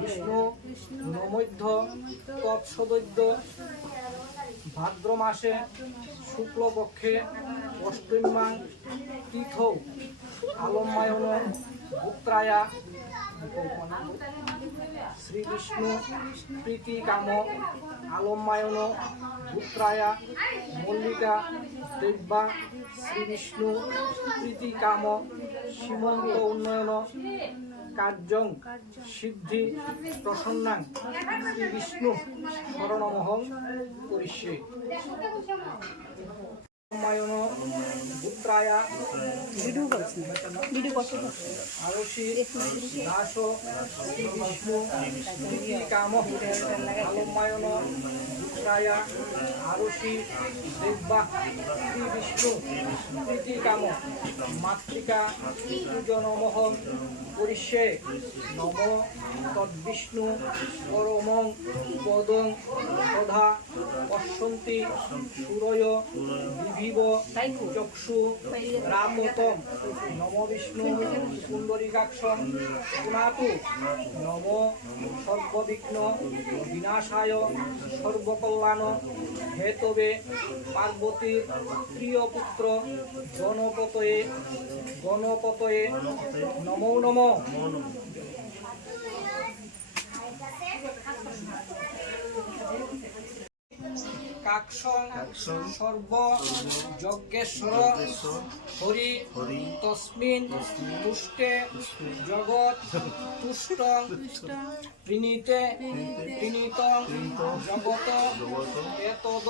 বিষ্ণু নমধ্য তৎসদৈদ্য ভাদ্র মাসে শুক্লপক্ষে অষ্টমীং তিথৌ আলম্বায়ন পুত্রায়া শ্রী বিষ্ণু প্রীতি কাম আলম্বায়ন পুত্রায়া মল্লিকা দেব্যা শ্রী বিষ্ণু প্রীতি কাম সীমন্ত উন্নয়ন কার্যং সিদ্ধি প্রসন্নাং শ্রী বিষ্ণু শরণমহং করিষ্যে। আলম্বায়ন পুত্রায়া আরশি দাস শ্রী বিষ্ণু প্রীতি কাম আলম্বায়ন পুত্রায়া আরশি দেব্যা শ্রী বিষ্ণু প্রীতি কাম মাতৃকা পূজনমহং করিষ্যে। নম তদ্বিষ্ণু পরমং পদং তথা পশ্যন্তি সূরয় বিভিব চক্ষু রামতম। নম বিষ্ণু পুণ্ডরীকাক্ষং পুনাতু। নম সর্ববিঘ্ন বিনাশায় সর্বকল্যাণ হেতবে পার্বতীর প্রিয় পুত্র গণপতয়ে নমো নমঃ। কাক্ষং সর্ব যজ্ঞেশ্বর হরি তস্মিন তুষ্টে জগৎ তুষ্টং প্রীণীতে প্রীণীতং জগত এতদ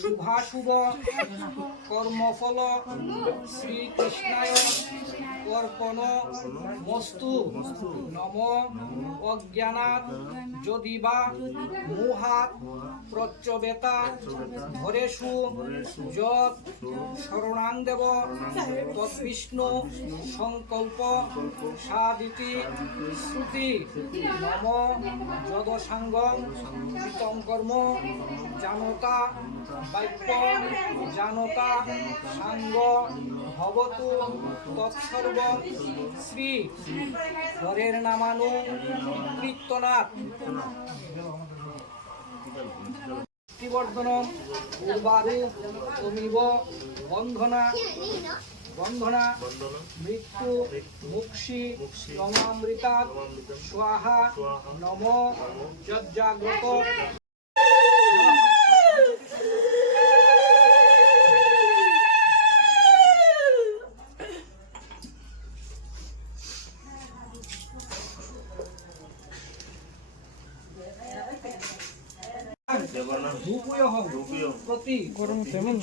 শুভাশুভ কর্মফল শ্রীকৃষ্ণায় অর্পণ মস্তু। নম অজ্ঞানাৎ যদিবা মোহাৎ প্রচ্যবেতা ধরেষু যৎ শরণাং দেব তদ্বিষ্ণু সংকল্প সাদিতি শ্রুতি। নম যদসাঙ্গং কৃতং কর্ম জানতা বাক্য জানতা সাঙ্গ ভবতু তৎসর্ব শ্রী হরের নামানু কীর্তনাৎ। বর্ধনম উর্বারু তমিব বন্ধনা মৃত্যু মুক্ষি রমামৃতাৎ স্বাহা। নম যজ্জাগ্রত প্রতি গরম তেমন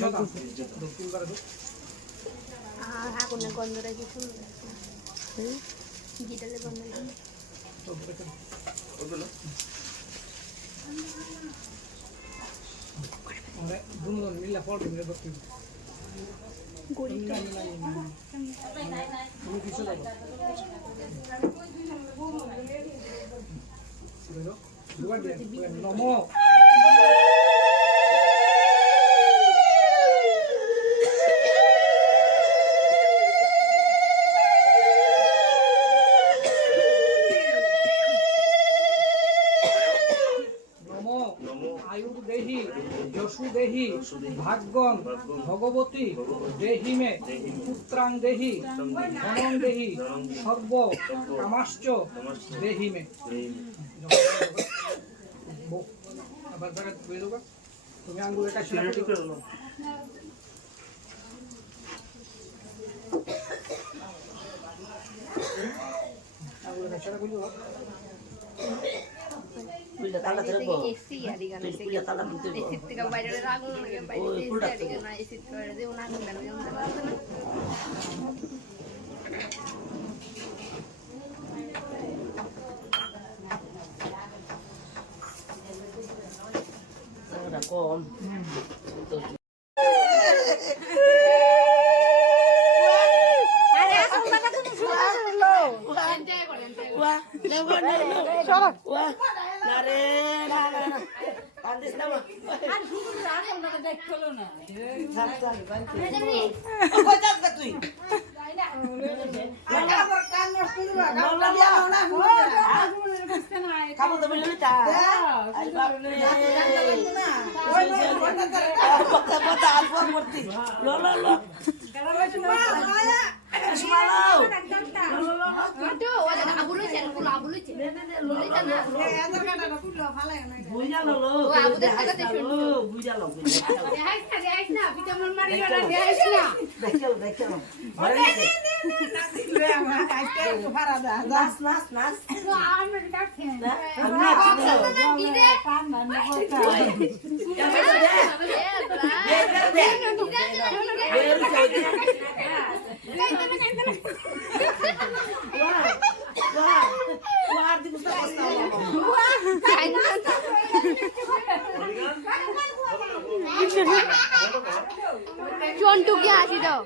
আগুনে গন্ধটা কি সুন্দর গিটালে গন্ধ দুজন মিলা ফল মিলে করতে গড়িটা তুমি কিছু লাগো নম আয়ুর্দেহি যশুদেহি ভাগ্যং ভগবতী দেহি মে পুত্রাং দেহি ধনং দেহি সর্ব কামাশ্চ দেহি মে। তুমি আঙ্গুলের কাছে আঙ্গুলের কাছে বুঝলো তালা ধরে বল এসি আদি গান তুই পুলিয়া তালা দিতে বল এসি থেকে বাইরে আগুন লাগে বাইরে এসি আদি গান এসি করে যে ওনা আগুন লাগে যেমন পারতো না ওরা কম তো আরে আসুন বাবা তুমি শুনো এনজয় করেন ওয়া নেবো চলো ওয়া না রে না না না কান্দিস না আর শুধু আসুন বাবা দেখলো না থাক থাক বাই তুই কই যাস তুই যাই না খাবো তো বললি তা আই বাপ রে কথা কথা আলফা করতে লো লো লো সুমালাও কিন্তু ওদের আবুলই চেন কোন আবুলই চেন ললিতা না বুঝা লো লো ও আবুদের কথা শুনছো বুঝা লো দেখাইছ না ভিটামিন মারিও না দেখাইছ না দেখো দেখো নাচ নাচ নাচ তো আমি ডাকছে আমি নাচ কি রে চন্টু কি আসি দাও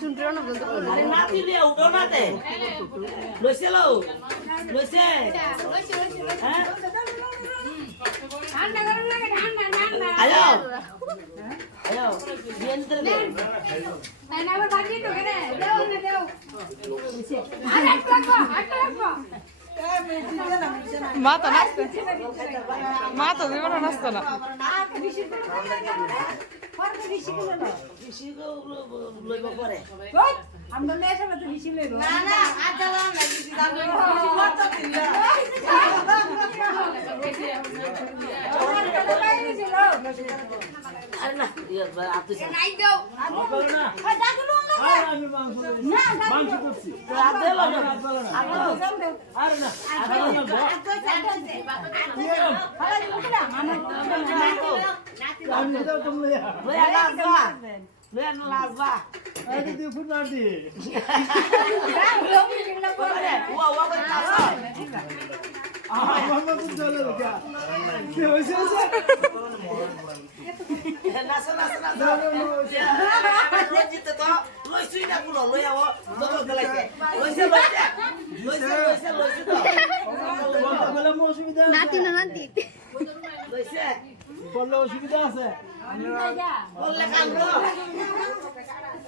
চুনটুর না বলতে আরে নাতি রে উঠো না তে লইছে লো লইছে হ্যাঁ ঠান্ডা গরম লাগে ঠান্ডা ঠান্ডা আয়ো আয়ো বিয়েন্দ্র দে না আবার বাকি তো কেন দেও না দেও আর এক লাগবো মা তো নাচতে মা তো জীবনে নাচতো না বেশি লইব পরে আরে না আপনি নাই দাও নাতি না নাতি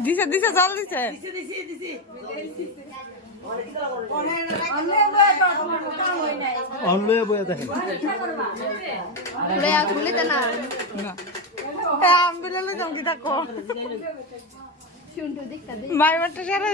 দিছে দিছে জল দিছে লয়া খুলিতে না আমি বলে চমকি থাকো চুনটু দেখতা দে মাইবারটা সারা